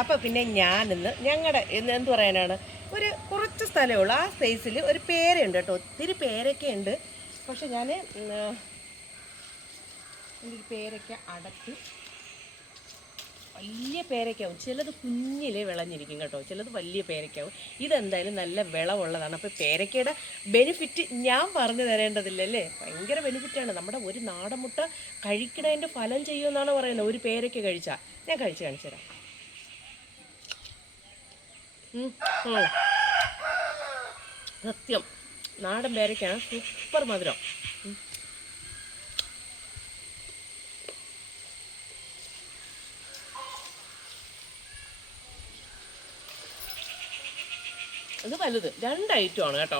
അപ്പോൾ പിന്നെ ഞാനിന്ന് ഞങ്ങളുടെ എന്ത് പറയാനാണ് കുറച്ച് സ്ഥലമേ ഉള്ളൂ. ആ സ്പേസിൽ ഒരു പേരയുണ്ട് കേട്ടോ, ഒത്തിരി പേരൊക്കെ ഉണ്ട്. പക്ഷെ ഞാൻ ഒരു പേരയ്ക്ക അടത്തി വലിയ പേരയ്ക്കാവും. ചിലത് കുഞ്ഞിലേ വിളഞ്ഞിരിക്കും കേട്ടോ, ചിലത് വലിയ പേരയ്ക്കാവും. ഇതെന്തായാലും നല്ല വിളവുള്ളതാണ്. അപ്പോൾ പേരയ്ക്കയുടെ ബെനിഫിറ്റ് ഞാൻ പറഞ്ഞു തരേണ്ടതില്ലല്ലേ, ഭയങ്കര ബെനിഫിറ്റാണ്. നമ്മുടെ ഒരു നാടൻ മുട്ട കഴിക്കണതിൻ്റെ ഫലം ചെയ്യുമെന്നാണ് പറയുന്നത് ഒരു പേരയ്ക്ക കഴിച്ചാൽ. ഞാൻ കഴിച്ച് കാണിച്ചു തരാം. സത്യം നാടൻ പേരയ്ക്കാണ്, സൂപ്പർ മധുരം. ഇത് വലുത്, 2 ഐറ്റമാണ് കേട്ടോ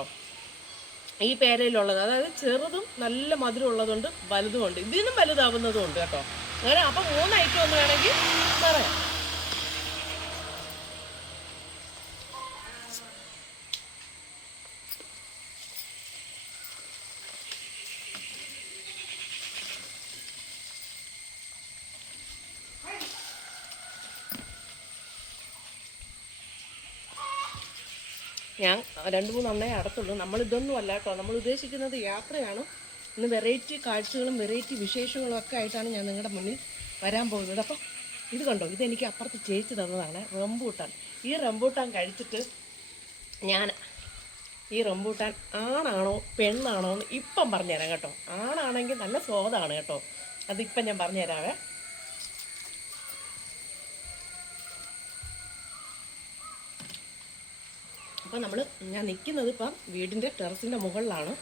ഈ പേരയിലുള്ളത്. അതായത് ചെറുതും നല്ല മധുരം ഉള്ളതുകൊണ്ട് വലുതുമുണ്ട്, ഇതിനും വലുതാവുന്നതും ഉണ്ട് കേട്ടോ. അങ്ങനെ അപ്പം 3 ഐറ്റം ഒന്ന് വേണമെങ്കിൽ പറയാം. ഞാൻ 2-3 എണ്ണയെ അടത്തുള്ളൂ. നമ്മളിതൊന്നും അല്ല കേട്ടോ, നമ്മൾ ഉദ്ദേശിക്കുന്നത് യാത്രയാണ്. ഇന്ന് വെറൈറ്റി കാഴ്ചകളും വെറൈറ്റി വിശേഷങ്ങളും ഒക്കെ ആയിട്ടാണ് ഞാൻ നിങ്ങളുടെ മുന്നിൽ വരാൻ പോകുന്നത്. അപ്പം ഇത് കണ്ടോ, ഇതെനിക്ക് അപ്പുറത്ത് ചേച്ചി തന്നതാണ് റംബൂട്ടാൻ. ഈ റംബൂട്ടാൻ കഴിച്ചിട്ട് ഞാൻ ഈ റംബൂട്ടാൻ ആണാണോ പെണ്ണാണോ എന്ന് ഇപ്പം പറഞ്ഞുതരാം കേട്ടോ. ആണാണെങ്കിൽ നല്ല സ്വാദാണ് കേട്ടോ, അതിപ്പം ഞാൻ പറഞ്ഞുതരാവേ. അപ്പം ഞാൻ നിൽക്കുന്നത് ഇപ്പം വീടിൻ്റെ ടെറസിൻ്റെ മുകളിലാണ്.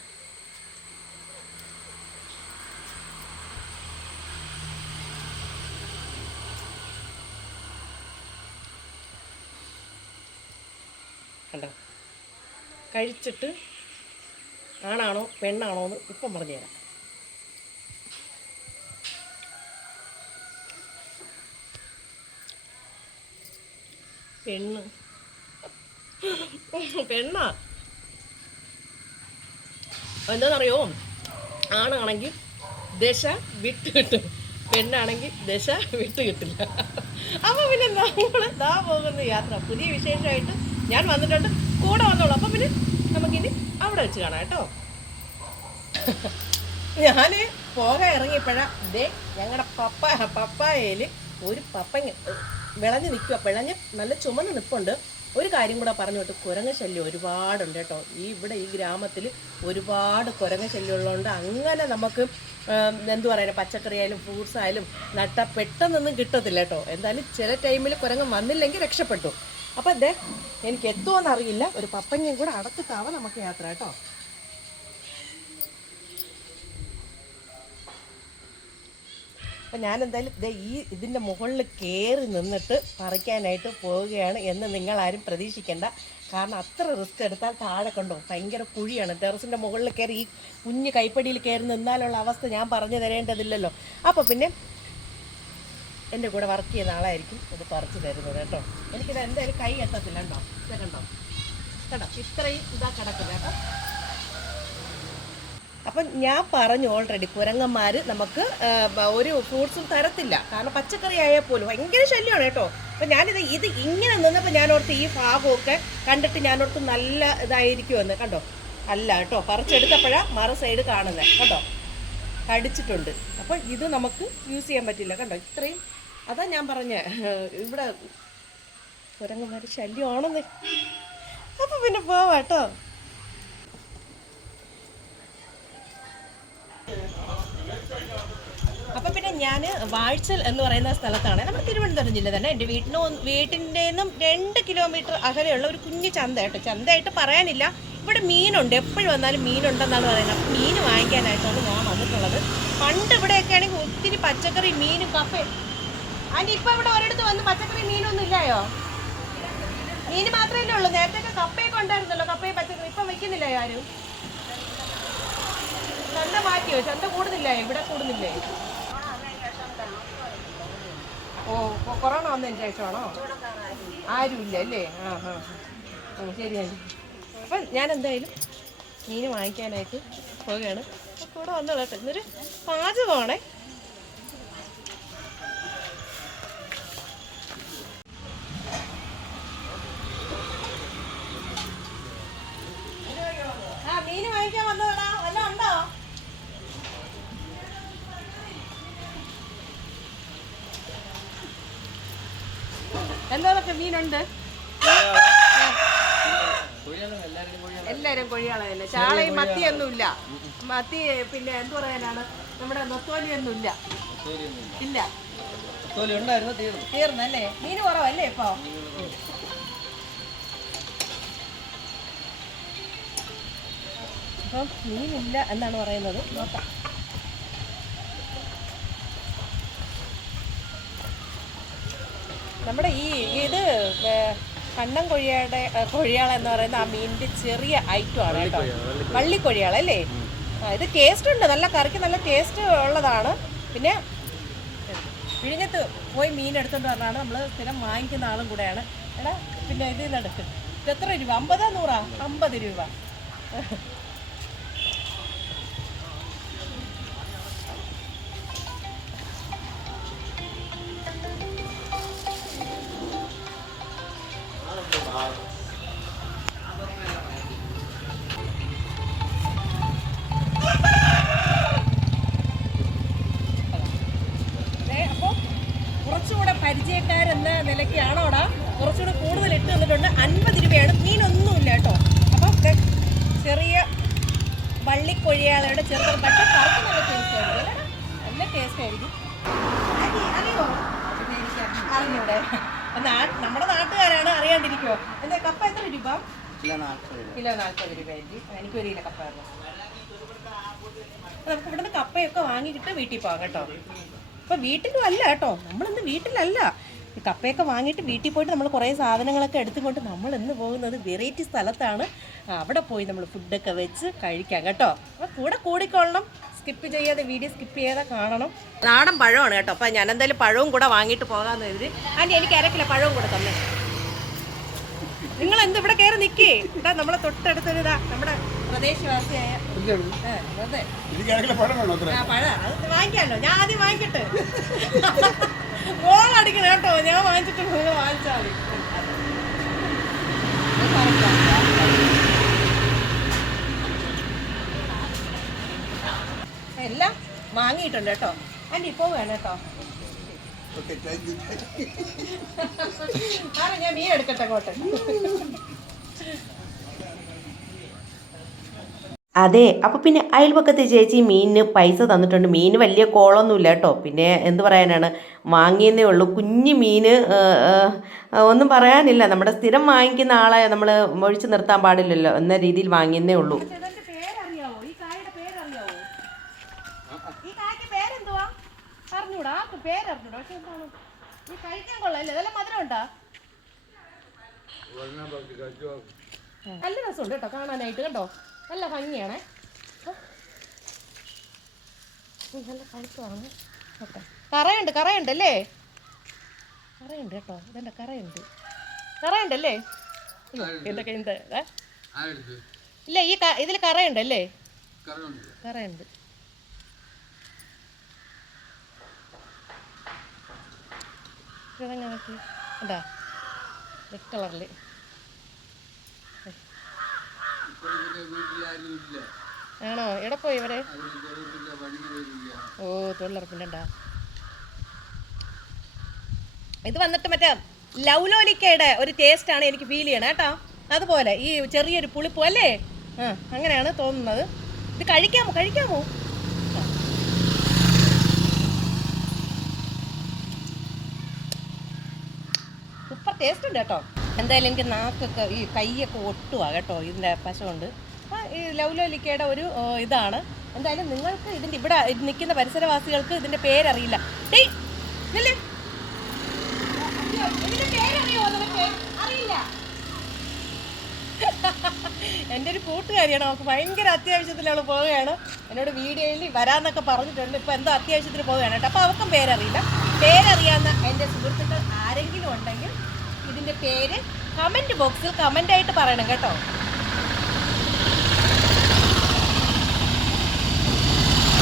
കണ്ടോ, കഴിച്ചിട്ട് ആണാണോ പെണ്ണാണോ എന്ന് ഇപ്പം പറഞ്ഞുതരാം. പെണ്ണാ. എന്താണെന്നറിയോ, ആണാണെങ്കിൽ ദശ വിട്ട് കിട്ടും, പെണ്ണാണെങ്കിൽ ദശ വിട്ട് കിട്ടില്ല. അപ്പം പിന്നെ നമ്മൾ ദാ പോകുന്ന യാത്ര പുതിയ വിശേഷമായിട്ട് ഞാൻ വന്നിട്ടുണ്ട്, കൂടെ വന്നോളൂ. അപ്പം പിന്നെ നമുക്കിനി അവിടെ വെച്ച് കാണാം കേട്ടോ. ഞാൻ പോകാൻ ഇറങ്ങിയപ്പോഴാ ഞങ്ങളുടെ പപ്പായയിൽ ഒരു പപ്പങ്ങ വിളഞ്ഞ് നിൽക്കുക, വിളഞ്ഞ് നല്ല ചുമന്ന് നിൽപ്പുണ്ട്. ഒരു കാര്യം കൂടെ പറഞ്ഞു വിട്ട്, കുരങ്ങ ശല്യം ഒരുപാടുണ്ട് കേട്ടോ. ഈ ഗ്രാമത്തിൽ ഒരുപാട് കുരങ്ങ ശല്യം ഉള്ളതുകൊണ്ട് അങ്ങനെ നമുക്ക് എന്തു പറയുക, പച്ചക്കറി ആയാലും ഫ്രൂട്ട്സ് ആയാലും നട്ടാൽ പെട്ടെന്നൊന്നും കിട്ടത്തില്ല കേട്ടോ. എന്തായാലും ചില ടൈമിൽ കുരങ്ങ് വന്നില്ലെങ്കിൽ രക്ഷപ്പെട്ടു. അപ്പം എനിക്ക് എത്തുമെന്നറിയില്ല, ഒരു പപ്പങ്ങയും കൂടെ അടച്ചിട്ടാവാം നമുക്ക് യാത്ര കേട്ടോ. അപ്പം ഞാനെന്തായാലും ഇതിൻ്റെ മുകളിൽ കയറി നിന്നിട്ട് പറിക്കാനായിട്ട് പോവുകയാണ് എന്ന് നിങ്ങളാരും പ്രതീക്ഷിക്കേണ്ട. കാരണം അത്ര റിസ്ക് എടുത്താൽ താഴെ കണ്ടോ ഭയങ്കര കുഴിയാണ്. ടെറസിൻ്റെ മുകളിൽ കയറി ഈ കുഞ്ഞ് കൈപ്പടിയിൽ കയറി നിന്നാലുള്ള അവസ്ഥ ഞാൻ പറഞ്ഞു തരേണ്ടതില്ലല്ലോ. അപ്പോൾ പിന്നെ എൻ്റെ കൂടെ വർക്ക് ചെയ്യുന്ന ആളായിരിക്കും ഇത് പറിച്ചു തരുന്നത് കേട്ടോ. എനിക്കിത് എന്തായാലും കൈ എത്തത്തില്ല കേട്ടോ. ഇത് കണ്ടോ ഇത്രയും ഇതാ കിടക്കില്ല കേട്ടോ. അപ്പം ഞാൻ പറഞ്ഞു ഓൾറെഡി, കുരങ്ങന്മാർ നമുക്ക് ഒരു ഫ്രൂട്ട്സും തരത്തില്ല, കാരണം പച്ചക്കറി ആയാൽ പോലും ഭയങ്കര ശല്യമാണ് കേട്ടോ. അപ്പം ഇത് ഇങ്ങനെ നിന്നപ്പോൾ ഞാനോർത്ത് ഈ ഭാഗമൊക്കെ കണ്ടിട്ട് ഞാനോർത്ത് നല്ല ഇതായിരിക്കുമെന്ന്. കണ്ടോ, അല്ല കേട്ടോ, പറിച്ചെടുത്തപ്പോഴാണ് മറ സൈഡ് കാണുന്നത് കേട്ടോ, കടിച്ചിട്ടുണ്ട്. അപ്പോൾ ഇത് നമുക്ക് യൂസ് ചെയ്യാൻ പറ്റില്ല കണ്ടോ. ഇത്രയും അതാ ഞാൻ പറഞ്ഞ ഇവിടെ കുരങ്ങന്മാർ ശല്യമാണെന്ന്. അപ്പം പിന്നെ പോവാം കേട്ടോ. അപ്പം പിന്നെ ഞാൻ വാഴ്ചൽ എന്ന് പറയുന്ന സ്ഥലത്താണ്, നമ്മൾ തിരുവനന്തപുരം ജില്ല തന്നെ. എൻ്റെ വീട്ടിൻ്റെ നിന്നും 2 കിലോമീറ്റർ അകലെയുള്ള ഒരു കുഞ്ഞു ചന്ത കേട്ടോ. ചന്തയായിട്ട് പറയാനില്ല, ഇവിടെ മീനുണ്ട്, എപ്പോഴും വന്നാലും മീനുണ്ടെന്നാണ് പറയുന്നത്. അപ്പം മീൻ വാങ്ങിക്കാനായിട്ടാണ് ഞാൻ വന്നിട്ടുള്ളത്. പണ്ട് ഇവിടെയൊക്കെ ആണെങ്കിൽ ഒത്തിരി പച്ചക്കറി മീനും കപ്പയും. അതിന് ഇപ്പം ഇവിടെ ഒരിടത്ത് വന്ന് പച്ചക്കറി മീനൊന്നും ഇല്ലായോ? മീൻ മാത്രമല്ലേ ഉള്ളൂ. നേരത്തെ കപ്പയൊക്കെ ഉണ്ടായിരുന്നല്ലോ, കപ്പയും പച്ചക്കറി. ഇപ്പം വെക്കുന്നില്ല ആരും. ചന്ത മാറ്റിയോ? ചന്ത കൂടുന്നില്ലേ? ഇവിടെ കൂടുന്നില്ലേ? ഓ, കൊറോണ വന്നതിന് ശേഷമാണോ? ആരുമില്ല അല്ലേ? ശരിയാണ്. അപ്പം ഞാൻ എന്തായാലും മീൻ വാങ്ങിക്കാനായിട്ട് പോവുകയാണ്. കൂടെ വന്നോളൂ കേട്ടോ. ഇന്നൊരു പാചകമാണേ. എന്തോന്നൊക്കെ മീനുണ്ട്? എല്ലാരും കൊഴിയാള തന്നെ. ചാളയും മത്തിയൊന്നുമില്ല. മത്തി പിന്നെ എന്ത് പറയാനാണ്, നമ്മുടെ നൊത്തോലിയൊന്നുമില്ല. ഇല്ല, തീർന്നല്ലേ? മീന് കുറവല്ലേ ഇപ്പൊ? അപ്പം മീനില്ല എന്നാണ് പറയുന്നത്. നോക്കാം. നമ്മുടെ ഇത് കണ്ണൻ കൊഴിയാള എന്ന് പറയുന്ന ആ മീനിന്റെ ചെറിയ ഐറ്റം ആണ് കേട്ടോ. വള്ളിക്കൊഴിയാളല്ലേ? ഇത് ടേസ്റ്റ് ഉണ്ട്, നല്ല കറിക്ക് നല്ല ടേസ്റ്റ് ഉള്ളതാണ്. പിന്നെ വിഴിഞ്ഞത്ത് പോയി മീൻ എടുത്തോണ്ട് പറഞ്ഞാണ് നമ്മൾ സ്ഥിരം വാങ്ങിക്കുന്ന ആളും കൂടെയാണ്. എടാ പിന്നെ ഇത് നടക്ക്. ഇത് എത്ര രൂപ? 50 100? 50 രൂപ. കുറച്ചുകൂടെ പരിചയക്കാരെന്ന നിലയ്ക്കാണോടാ കുറച്ചുകൂടെ കൂടുതൽ ഇട്ട് തന്നിട്ടുണ്ട്. 50 രൂപയാണ്. മീനൊന്നുമില്ല കേട്ടോ. അപ്പം ചെറിയ വള്ളിക്കൊഴിയാളയുടെ ചെറുപ്പം, പക്ഷേ കറക്റ്റ് നല്ല ടേസ്റ്റ് ആയിരിക്കും. നല്ല ടേസ്റ്റ് ആയിരിക്കും. അറിയോ? അറിഞ്ഞൂടെ? നമ്മുടെ നാട്ടുകാരാണ്, അറിയാണ്ടിരിക്കുമോ? എന്താ കപ്പ എത്ര രൂപ? കിലോ 40 രൂപയായിരിക്കും. എനിക്കൊരു കിലോ കപ്പ ആയിരുന്നു. നമുക്ക് ഇവിടുന്ന് കപ്പയൊക്കെ വാങ്ങിയിട്ട് വീട്ടിൽ പോകാം കേട്ടോ. ഇപ്പം വീട്ടിലും അല്ല കേട്ടോ, നമ്മളിന്ന് വീട്ടിലല്ല. കപ്പയൊക്കെ വാങ്ങിയിട്ട് വീട്ടിൽ പോയിട്ട് നമ്മൾ കുറേ സാധനങ്ങളൊക്കെ എടുത്തുകൊണ്ട് നമ്മൾ ഇന്ന് പോകുന്നത് വെറൈറ്റി സ്ഥലത്താണ്. അവിടെ പോയി നമ്മൾ ഫുഡൊക്കെ വെച്ച് കഴിക്കാം കേട്ടോ. അപ്പോൾ കൂടെ കൂടിക്കൊള്ളണം, സ്കിപ്പ് ചെയ്യാതെ, വീഡിയോ സ്കിപ്പ് ചെയ്യാതെ കാണണം. നാടൻ പഴമാണ് കേട്ടോ. അപ്പം ഞാൻ എന്തായാലും പഴവും കൂടെ വാങ്ങിയിട്ട് പോകാമെന്ന് കരുതി. ആൻറ്റി എനിക്ക് 1/2 കിലോ പഴവും കൂടെ തന്നെ. നിങ്ങൾ എന്ത് ഇവിടെ കയറി നിൽക്കേ? ഇതാ നമ്മളെ തൊട്ടടുത്തൊരു ഇതാ നമ്മുടെ പ്രദേശവാസിയായ പഴ അത് വാങ്ങിക്കാമല്ലോ. ഞാൻ ആദ്യം വാങ്ങിക്കട്ടെ. ഗോൾ അടിക്കണം കേട്ടോ. ഞാൻ വാങ്ങിച്ചിട്ട് നിങ്ങൾ വാങ്ങിച്ചാൽ മതി. എല്ലാം വാങ്ങിയിട്ടുണ്ട് കേട്ടോ. ആൻറ്റി ഇപ്പോൾ വേണം കേട്ടോ. ഞാൻ മീൻ എടുക്കട്ടെ അങ്ങോട്ട്. അതെ, അപ്പോൾ പിന്നെ അയൽപക്കത്തെ ചേച്ചി മീനിന് പൈസ തന്നിട്ടുണ്ട്. മീൻ വലിയ കോളൊന്നുമില്ല കേട്ടോ. പിന്നെ എന്ത് പറയാനാണ്, വാങ്ങിയെന്നേ ഉള്ളൂ. കുഞ്ഞു മീൻ, ഒന്നും പറയാനില്ല. നമ്മുടെ സ്ഥിരം വാങ്ങിക്കുന്ന ആളെ നമ്മൾ ഒഴിച്ചു നിർത്താൻ പാടില്ലല്ലോ എന്ന രീതിയിൽ വാങ്ങിയെന്നേ ഉള്ളൂ. നല്ല രസമുണ്ട് കേട്ടോ കാണാനായിട്ട്. കേട്ടോ നല്ല ഭംഗിയാണേ. നല്ല കഴുത്താണ്. കറയുണ്ട് അല്ലേ? കറയുണ്ട് കേട്ടോ. ഇതെന്റെ കറയുണ്ടല്ലേ? എന്തൊക്കെ ഇല്ല, ഈ ഇതിൽ കറയുണ്ടല്ലേ? കറയുണ്ട്. ഇതെങ്ങനെ നോക്കി എന്താ റെഡ് കളറില്. ആണോ? എവിടെ പോയി ഇവരെ? ഓ, തൊഴിലുറപ്പിൻ്റെ. ഇത് വന്നിട്ട് മറ്റേ ലൗലോലിക്കയുടെ ഒരു ടേസ്റ്റാണ് എനിക്ക് ഫീൽ ചെയ്യണേ കേട്ടോ. അതുപോലെ ഈ ചെറിയൊരു പുളിപ്പൂ അല്ലേ? അങ്ങനെയാണ് തോന്നുന്നത്. ഇത് കഴിക്കാമോ? സൂപ്പർ ടേസ്റ്റ് ഉണ്ട് കേട്ടോ. എന്തായാലും എനിക്ക് നാക്കൊക്കെ ഈ കൈയൊക്കെ ഒട്ടുവാ കേട്ടോ ഇതിൻ്റെ പശ കൊണ്ട്. അപ്പോൾ ഈ ലൗലോലിക്കയുടെ ഒരു ഇതാണ്. എന്തായാലും നിങ്ങൾക്ക് ഇതിൻ്റെ ഇവിടെ നിൽക്കുന്ന പരിസരവാസികൾക്ക് ഇതിൻ്റെ പേരറിയില്ല. എൻ്റെ ഒരു കൂട്ടുകാരിയാണ്. അവൾക്ക് ഭയങ്കര അത്യാവശ്യത്തിൽ അവൾ പോവുകയാണ്. എന്നോട് വീഡിയോയിൽ വരാമെന്നൊക്കെ പറഞ്ഞിട്ടുണ്ട്. ഇപ്പോൾ എന്തോ അത്യാവശ്യത്തിന് പോവുകയാണ് കേട്ടോ. അപ്പോൾ അവൾക്കും പേരറിയില്ല. പേരറിയാവുന്ന എൻ്റെ സുഹൃത്തുക്കൾ ആരെങ്കിലും ഉണ്ടെങ്കിൽ ഇതിൻ്റെ പേര് കമൻറ്റ് ബോക്സിൽ കമൻ്റായിട്ട് പറയണം കേട്ടോ.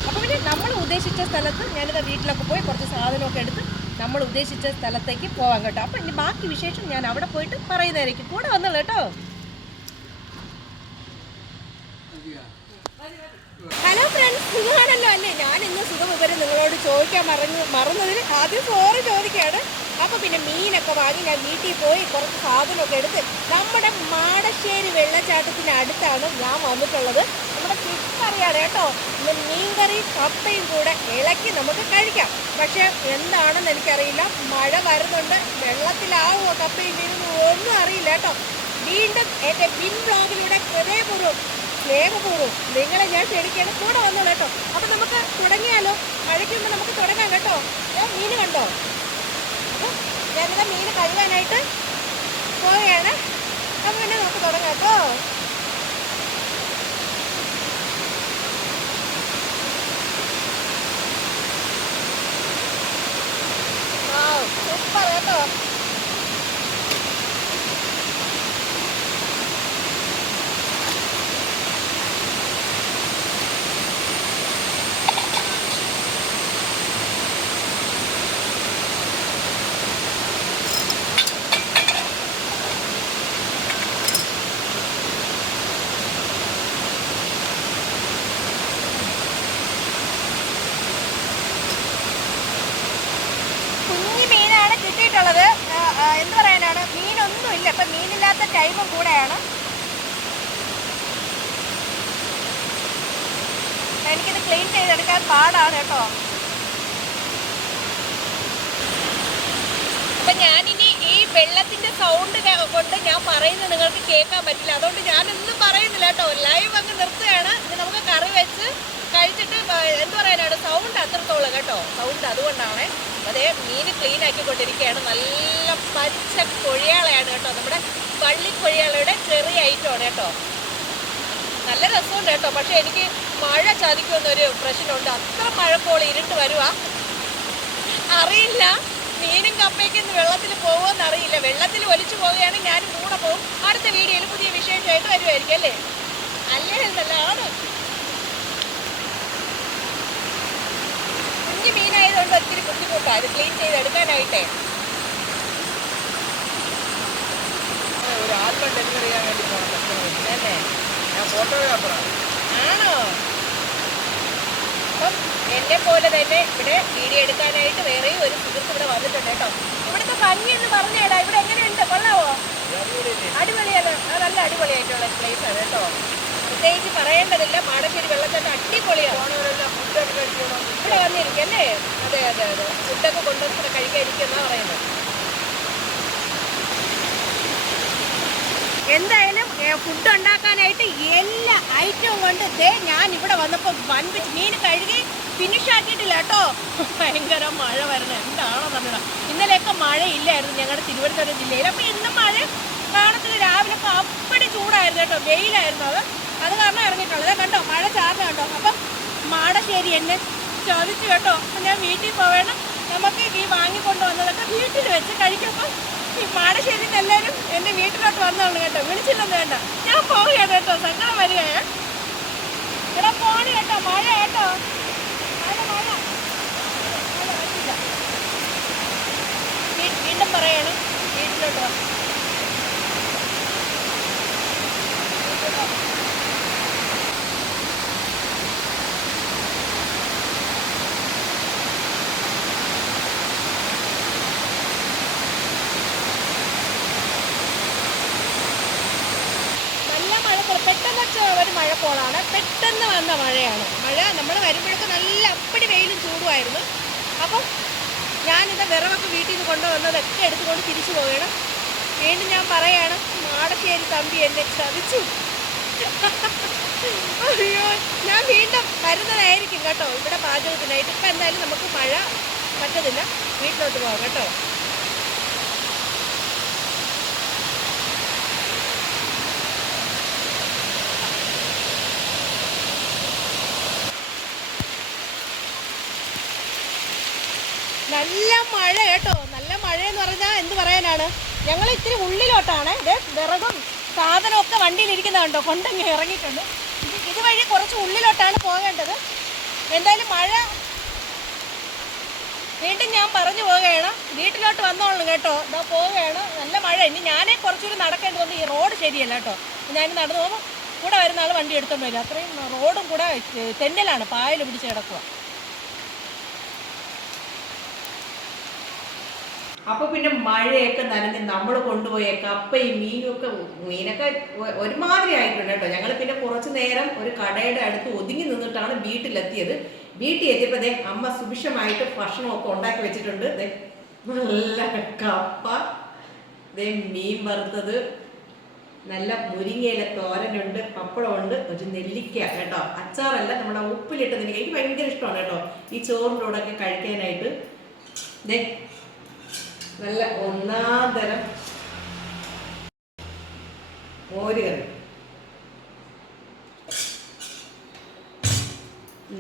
അപ്പോൾ പിന്നെ നമ്മൾ ഉദ്ദേശിച്ച സ്ഥലത്ത് ഞാനിത് വീട്ടിലൊക്കെ പോയി കുറച്ച് സാധനമൊക്കെ എടുത്ത് നമ്മൾ ഉദ്ദേശിച്ച സ്ഥലത്തേക്ക് പോവാം കേട്ടോ. അപ്പോൾ ഇനി ബാക്കി വിശേഷം ഞാൻ അവിടെ പോയിട്ട് പറയുന്നതായിരിക്കും. കൂടെ വന്നോളൂ കേട്ടോ. ഹലോ ഫ്രണ്ട്സ്, സുഖമാണല്ലോ അല്ലേ? ഞാൻ ഇന്ന് സുഖവിവരം നിങ്ങളോട് ചോദിക്കാൻ മറന്നതിന് ആദ്യം സോറി ചോദിക്കുകയാണ്. അപ്പോൾ പിന്നെ മീനൊക്കെ വാങ്ങി ഞാൻ വീട്ടിൽ പോയി കുറച്ച് സാധനമൊക്കെ എടുത്ത് നമ്മുടെ മാടശ്ശേരി വെള്ളച്ചാട്ടത്തിന് അടുത്താണ് ഞാൻ വന്നിട്ടുള്ളത്. നമ്മുടെ ഫിഷ് കറിയാണ് കേട്ടോ. ഇന്ന് മീൻകറി കപ്പയും കൂടെ ഇളക്കി നമുക്ക് കഴിക്കാം. പക്ഷെ എന്താണെന്ന് എനിക്കറിയില്ല, മഴ വരുന്നുണ്ട്, വെള്ളത്തിലാവുമോ കപ്പയും മീനും ഒന്നും അറിയില്ല കേട്ടോ. വീണ്ടും എൻ്റെ പിൻ ബ്ലോഗിലൂടെ ഹൃദയപൂർവ്വം സ്നേഹപൂർവ്വം നിങ്ങളെ ഞാൻ ക്ഷണിക്കാണ്, കൂടെ വന്നോളൂ കേട്ടോ. അപ്പം നമുക്ക് തുടങ്ങിയാലോ? മഴയ്ക്ക് മുമ്പ് നമുക്ക് തുടങ്ങാം കേട്ടോ. മീൻ കണ്ടോ? ഞാനിതാ മീൻ കഴുകാനായിട്ട് പോവുകയാണ്. അപ്പം പിന്നെ നമുക്ക് തുടങ്ങാം കേട്ടോ. സൂപ്പർ കേട്ടോ. കിട്ടിയിട്ടുള്ളത് എന്ത് പറയാനാണ്, മീനൊന്നുമില്ല. ഇപ്പം മീനില്ലാത്ത ടൈമും കൂടെയാണ്. എനിക്കിത് ക്ലീൻ ചെയ്തെടുക്കാൻ പാടാണ് കേട്ടോ. അപ്പം ഞാനിനി ഈ വെള്ളത്തിൻ്റെ സൗണ്ട് കൊണ്ട് ഞാൻ പറയുന്നത് നിങ്ങൾക്ക് കേൾക്കാൻ പറ്റില്ല. അതുകൊണ്ട് ഞാനൊന്നും പറയുന്നില്ല കേട്ടോ. ലൈവ് അങ്ങ് നിർത്തുകയാണ്. ഇനി നമുക്ക് കറി വെച്ച് കഴിച്ചിട്ട് എന്ത് പറയാനാണ്, സൗണ്ട് അത്രത്തോളം കേട്ടോ. സൗണ്ട് അതുകൊണ്ടാണ്. അതേ മീൻ ക്ലീൻ ആക്കിക്കൊണ്ടിരിക്കുകയാണ്. നല്ല പച്ച കൊഴിയാളയാണ് കേട്ടോ. നമ്മുടെ പള്ളിക്കൊഴിയാളയുടെ ചെറിയ ഐറ്റമാണ് കേട്ടോ. നല്ല രസമുണ്ട് കേട്ടോ. പക്ഷെ എനിക്ക് മഴ ചതിക്കുമെന്നൊരു പ്രശ്നമുണ്ട്. അത്ര മഴക്കോള് ഇരുട്ട് വരുവാ. അറിയില്ല മീനും കപ്പയ്ക്ക് വെള്ളത്തിൽ പോകുമെന്ന് അറിയില്ല. വെള്ളത്തിൽ ഒലിച്ചു പോവുകയാണെങ്കിൽ ഞാനും കൂടെ പോകും. അടുത്ത വീഡിയോയിൽ പുതിയ വിശേഷമായിട്ട് വരുമായിരിക്കും അല്ലേ? അല്ലേ എന്നല്ല ആണ്. കുഞ്ഞു മീനായതുകൊണ്ട് ഒത്തിരി ബുദ്ധിമുട്ടാണ് ഇത് ക്ലീൻ ചെയ്തെടുക്കാനായിട്ടേ. ഒരു ആൽബം ഡെലിവറി ചെയ്യാൻ വേണ്ടി പോകണം അല്ലേ? ഞാൻ ഫോട്ടോഗ്രാഫറാണ്. ആണോ? അപ്പം എന്നെ പോലെ തന്നെ ഇവിടെ വീഡിയോ എടുക്കാനായിട്ട് വേറെയും ഒരു സുഹൃത്ത് ഇവിടെ വന്നിട്ടുണ്ട് കേട്ടോ. ഇവിടുത്തെ ഭംഗി എന്ന് പറഞ്ഞേടാ, ഇവിടെ എങ്ങനെയുണ്ട്? കൊള്ളാവോ? അടിപൊളിയാണ്. നല്ല അടിപൊളിയായിട്ടുള്ള പ്ലേസ് ആണ് കേട്ടോ. പ്രത്യേകിച്ച് പറയേണ്ടതില്ല, മാടശ്ശേരി വെള്ളച്ചാട്ടം അടിപൊളിയാണ്. ഇവിടെ വന്നിരിക്കും അല്ലേ? അതെ അതെ അതെ. ഫുഡൊക്കെ കൊണ്ടുവന്ന് ഇവിടെ കഴിക്കാതിരിക്കുമെന്നാണ് പറയുന്നത്. എന്തായാലും ഫുഡ് ഉണ്ടാക്കാനായിട്ട് എല്ലാ ഐറ്റവും കൊണ്ട് ഞാൻ ഇവിടെ വന്നപ്പോൾ വൻപിച്ച് മീൻ കഴുകി ഫിനിഷ് ആക്കിയിട്ടില്ല കേട്ടോ. ഭയങ്കര മഴ വരുന്നത് എന്താണോ നമ്മൾ. ഇന്നലെയൊക്കെ മഴയില്ലായിരുന്നു ഞങ്ങളുടെ തിരുവനന്തപുരം ജില്ലയിൽ. അപ്പോൾ ഇന്ന് മഴ കാണത്തില്ല. രാവിലെയൊക്കെ അപ്പടി ചൂടായിരുന്നു കേട്ടോ, വെയിലായിരുന്നു. അത് കാരണം ഇറങ്ങിയിട്ടുള്ളത് കണ്ടോ, മഴ ചാർന്ന് കണ്ടോ. അപ്പം മാടശ്ശേരി എന്നെ ചോദിച്ചു കേട്ടോ. അപ്പം ഞാൻ വീട്ടിൽ പോവേണം, നമുക്ക് ഈ വാങ്ങിക്കൊണ്ട് വന്നതൊക്കെ വീട്ടിൽ വെച്ച് കഴിക്കുമ്പോൾ ഈ മാടശ്ശേരിയിൽ നിന്ന് എല്ലാവരും എൻ്റെ വീട്ടിലോട്ട് വന്നോളൂ കേട്ടോ. വിളിച്ചില്ലെന്ന് വേണ്ട, ഞാൻ പോവുകയാണ് കേട്ടോ. സങ്കടം വരികയാണ്. ഇവിടെ പോണി കേട്ടോ, മഴ കേട്ടോ, മഴ മഴ മഴ പറ്റില്ല. വീണ്ടും പറയണം, വീട്ടിലോട്ട് വാ. പെട്ടെന്ന് വെച്ച ഒരു മഴക്കോളാണ്, പെട്ടെന്ന് വന്ന മഴയാണ്. മഴ നമ്മൾ വരുമ്പോഴൊക്കെ നല്ല അപ്പടി വെയിലും ചൂടുമായിരുന്നു. അപ്പം ഞാനിത് വിറകൊക്കെ വീട്ടിൽ നിന്ന് കൊണ്ടുവന്നതൊക്കെ എടുത്തുകൊണ്ട് തിരിച്ചു പോവുകയാണ്. വീണ്ടും ഞാൻ പറയുകയാണ്, മാടശ്ശേരി തമ്പി എന്നെ ചതിച്ചു. അയ്യോ, ഞാൻ വീണ്ടും വരുന്നതായിരിക്കും കേട്ടോ ഇവിടെ പാചകത്തിനായിട്ട്. ഇപ്പം എന്തായാലും നമുക്ക് മഴ പറ്റത്തില്ല, വീട്ടിലോട്ട് പോകാം കേട്ടോ. നല്ല മഴ കേട്ടോ. നല്ല മഴയെന്ന് പറഞ്ഞാൽ എന്ത് പറയാനാണ്, ഞങ്ങൾ ഇത്തിരി ഉള്ളിലോട്ടാണ്. വിറകും സാധനമൊക്കെ വണ്ടിയിലിരിക്കുന്നതുണ്ടോ, കൊണ്ടങ്ങ് ഇറങ്ങിയിട്ടുണ്ട്. ഇതുവഴി കുറച്ച് ഉള്ളിലോട്ടാണ് പോകേണ്ടത്. എന്തായാലും മഴ വീണ്ടും ഞാൻ പറഞ്ഞു പോവുകയാണ്, വീട്ടിലോട്ട് വന്നോളൂ കേട്ടോ. ഇതാ പോവുകയാണ്, നല്ല മഴ. ഇനി ഞാനേ കുറച്ചുകൂടി നടക്കേണ്ടി വന്നു. ഈ റോഡ് ശരിയല്ല കേട്ടോ. ഞാൻ നടന്നു പോകുമ്പോൾ കൂടെ വരുന്ന ആൾ വണ്ടി എടുത്തോണ്ട് വരും. അത്രയും റോഡും കൂടെ തെന്നലാണ്, പായൽ പിടിച്ച് കിടക്കുക. അപ്പൊ പിന്നെ മഴയൊക്കെ നനഞ്ഞ് നമ്മൾ കൊണ്ടുപോയ കപ്പയും മീനും ഒക്കെ മീനൊക്കെ ഒരുമാതിരി ആയിട്ടുണ്ട് കേട്ടോ. ഞങ്ങൾ പിന്നെ കുറച്ചു നേരം ഒരു കടയുടെ അടുത്ത് ഒതുങ്ങി നിന്നിട്ടാണ് വീട്ടിലെത്തിയത്. വീട്ടിൽ എത്തിയപ്പോ ദേ അമ്മ സുഭിക്ഷമായിട്ട് ഭക്ഷണമൊക്കെ ഉണ്ടാക്കി വെച്ചിട്ടുണ്ട്. ദേ നല്ല കപ്പ, ദേ മീൻ വറുത്തത്, നല്ല മുരിങ്ങയില തോരനുണ്ട്, പപ്പടമുണ്ട്, ഒരു നെല്ലിക്ക കേട്ടോ, അച്ചാറല്ല നമ്മുടെ ഉപ്പിലിട്ട് നെല്ലിക്ക. എനിക്ക് ഭയങ്കര ഇഷ്ടമാണ് കേട്ടോ ഈ ചോറിൻ്റെ കൂടെ ഒക്കെ കഴിക്കാനായിട്ട്. ദേ നല്ല ഒന്നാം തരം മോര് കറി,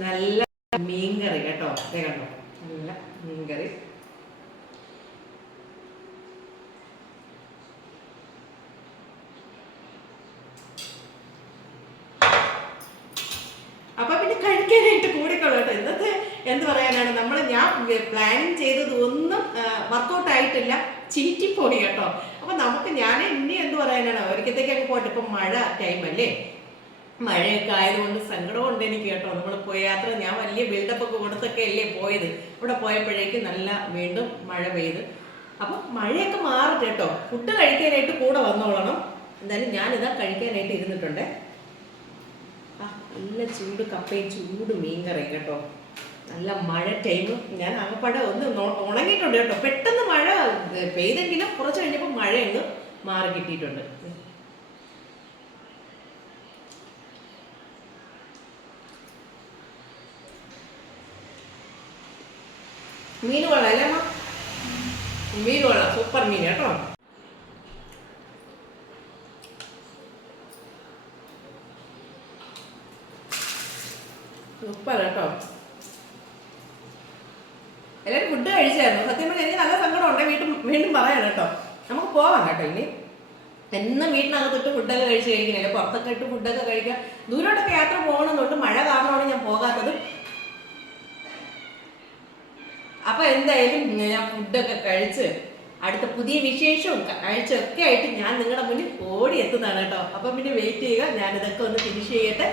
നല്ല മീൻകറി കേട്ടോ. അതേ കണ്ടോ, നല്ല മീൻകറി. അപ്പൊ പിന്നെ കഴിക്കാനായിട്ട് കൂടിക്കൊള്ളു കേട്ടോ. ഇന്നത്തെ എന്ത് പറയാനാണ്, ഞാൻ പ്ലാനിങ് ചെയ്തത് ഒന്നും വർക്കൗട്ട് ആയിട്ടില്ല, ചീറ്റിപ്പോയി കേട്ടോ. അപ്പൊ ഞാൻ ഇനി എന്ത് പറയാനാണ്, ഒരിക്കത്തേക്ക് അങ്ങ് പോട്ടെ. ഇപ്പൊ മഴ ടൈം അല്ലേ, മഴയൊക്കെ ആയതുകൊണ്ട് സങ്കടമുണ്ട് എനിക്ക് കേട്ടോ. നമ്മൾ പോയ യാത്ര ഞാൻ വലിയ ബിൽഡപ്പ് ഒക്കെ കൊടുത്തൊക്കെ അല്ലേ പോയത്. ഇവിടെ പോയപ്പോഴേക്കും നല്ല വീണ്ടും മഴ പെയ്ത്. അപ്പം മഴയൊക്കെ മാറട്ടെ കേട്ടോ. ഫുഡ് കഴിക്കാനായിട്ട് കൂടെ വന്നോളണം. എന്തായാലും ഞാനിതാ കഴിക്കാനായിട്ട് ഇരുന്നിട്ടുണ്ട്. നല്ല ചൂട് കപ്പയും ചൂട് മീൻകറി കേട്ടോ. നല്ല മഴ ടൈം. ഞാൻ ആകപ്പാടെ ഒന്ന് ഉണങ്ങിയിട്ടുണ്ട് കേട്ടോ. പെട്ടെന്ന് മഴ പെയ്തെങ്കിലും കുറച്ച് കഴിഞ്ഞപ്പോൾ മഴ അങ്ങ് മാറി കിട്ടിയിട്ടുണ്ട്. മീൻ കൊള്ളാം അല്ലേ അമ്മ? മീൻ കൊള്ളാം, സൂപ്പർ മീൻ കേട്ടോ. സൂപ്പർ കേട്ടോ. എല്ലാവരും ഫുഡ് കഴിച്ചായിരുന്നു. സത്യം പറഞ്ഞാൽ എനിക്ക് നല്ല സങ്കടം ഉണ്ട്. വീണ്ടും പറയാം കേട്ടോ. നമുക്ക് പോവാം കേട്ടോ. ഇനി എന്നും വീട്ടിനകത്തിട്ട് ഫുഡൊക്കെ കഴിക്കുന്നില്ല, പുറത്തൊക്കെ ഇട്ട് ഫുഡൊക്കെ കഴിക്കാം. ദൂരോട്ടൊക്കെ യാത്ര പോകണമെന്നുണ്ട്. മഴ കാരണമാണ് ഞാൻ പോകാത്തത്. അപ്പൊ എന്തായാലും ഞാൻ ഫുഡൊക്കെ കഴിച്ച് അടുത്ത പുതിയ വിശേഷവും കാഴ്ചയൊക്കെ ആയിട്ട് ഞാൻ നിങ്ങളുടെ മുന്നിൽ ഓടി എത്തുന്നതാണ് കേട്ടോ. അപ്പൊ പിന്നെ വെയിറ്റ് ചെയ്യുക, ഞാനിതൊക്കെ ഒന്ന് ഫിനിഷ് ചെയ്യട്ടെ.